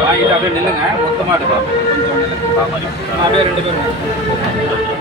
வாங்கிட்டு அப்படியே நில்லுங்க, மொத்தமாக எடுக்கலாம். கொஞ்சம் நில்லுங்க, அப்படியே 2 பேரும் நில்லுங்க.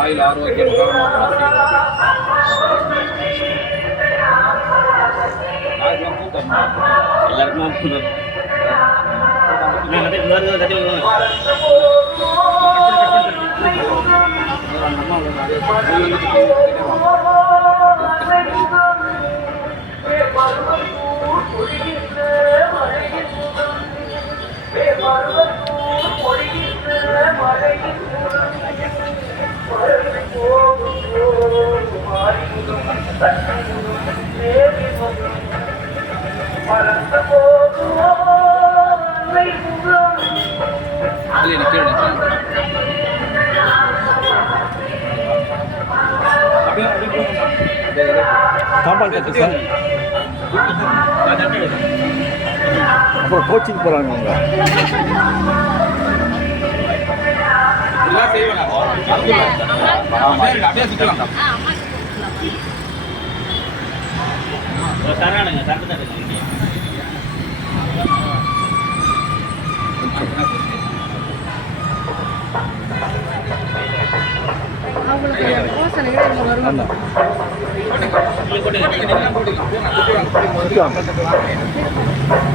ஆயுள் ஆரோக்கியம் எல்லாருக்கும் சாப்பாடு கட்டு சார். அப்புறம் கோச்சிங் போகிறாங்க அவங்க. எல்லாம் செய்வாங்க. அப்படியே சுற்றலாம். சரணங்க சரண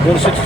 ஒரு சுற்று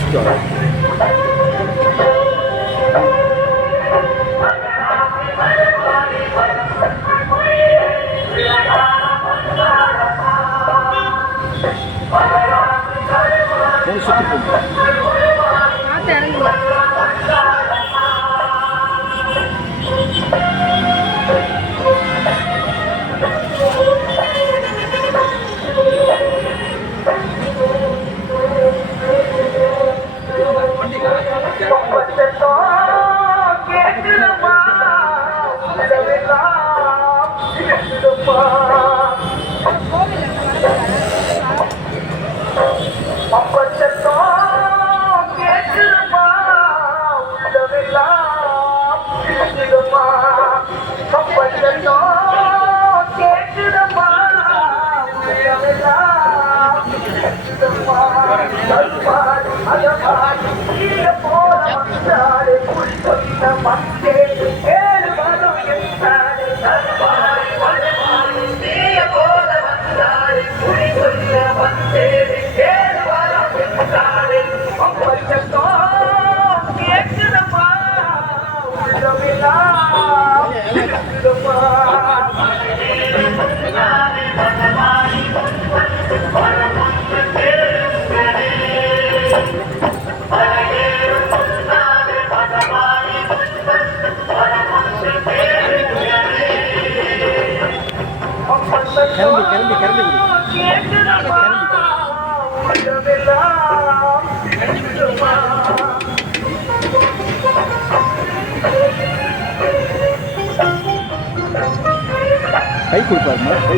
கை கொடுப்பாருமா கை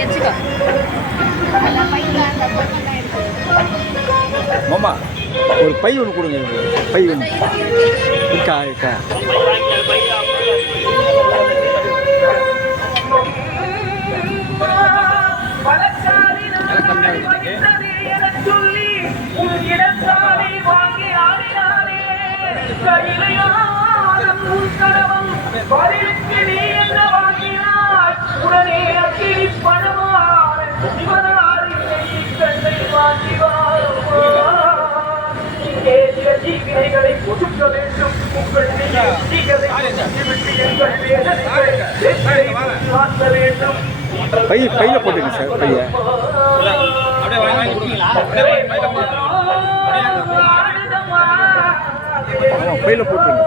வச்சுக்கோ மாமா ஒரு பை ஒன்று கொடுங்க பை ஒன்று இருக்கா இருக்கா பையில போட்டுங்க சார் பைய அப்படியே வாங்கி கொடுங்களா அப்படியே பையில போட்டு ஆமாம் பையில போட்டுருங்க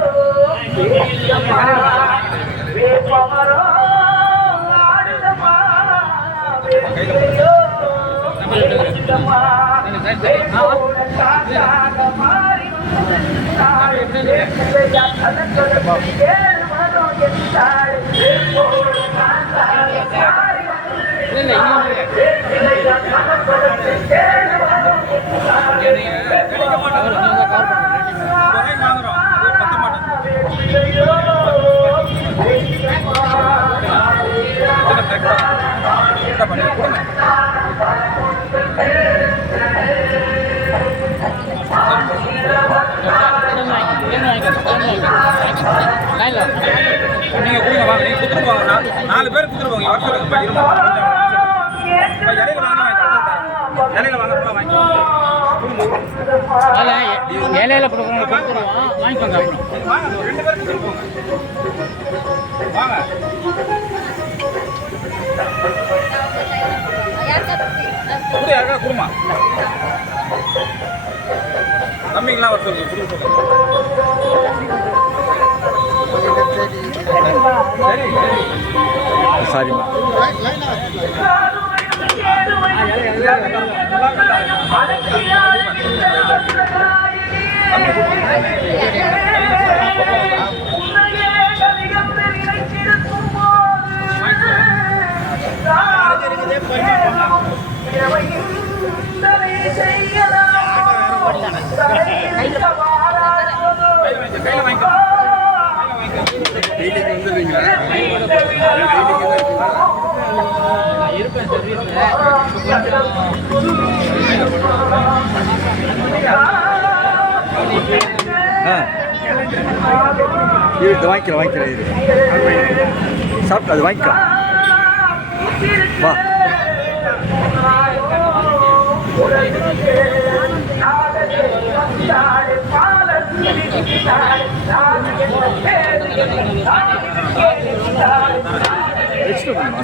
நீங்க கொடுங்க வாங்க நீங்க குடுத்துட்டு போங்க 4 பேர் குடுத்துட்டு போங்க வருஷத்துக்கு இலையில வாங்குறோம் வாங்கி இலையில கொடுக்குறோம் வாங்கிக்கோங்க வாங்க 2 பேர் குடுத்துட்டு போங்க வாங்க குடு யாரா குடுமா தம்பிங்களாம் வருஷத்துக்கு குடுத்து போங்க சாரிம்மா இது வாங்கிக்கிறேன் இது சாப்பிட்டு அது வாங்கிக்கலாம் வா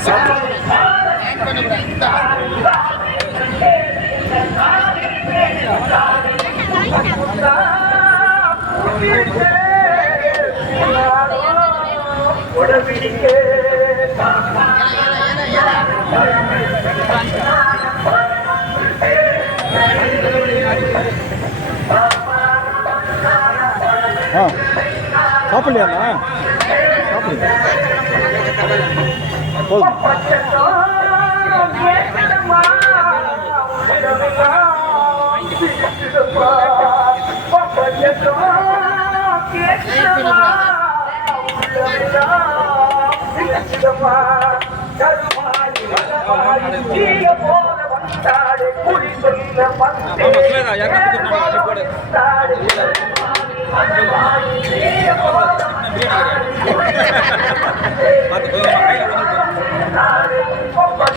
சாப்பிட்டு சாப்பிடலையாண்ணா சாப்பிடுங்க போதும் பார்த்து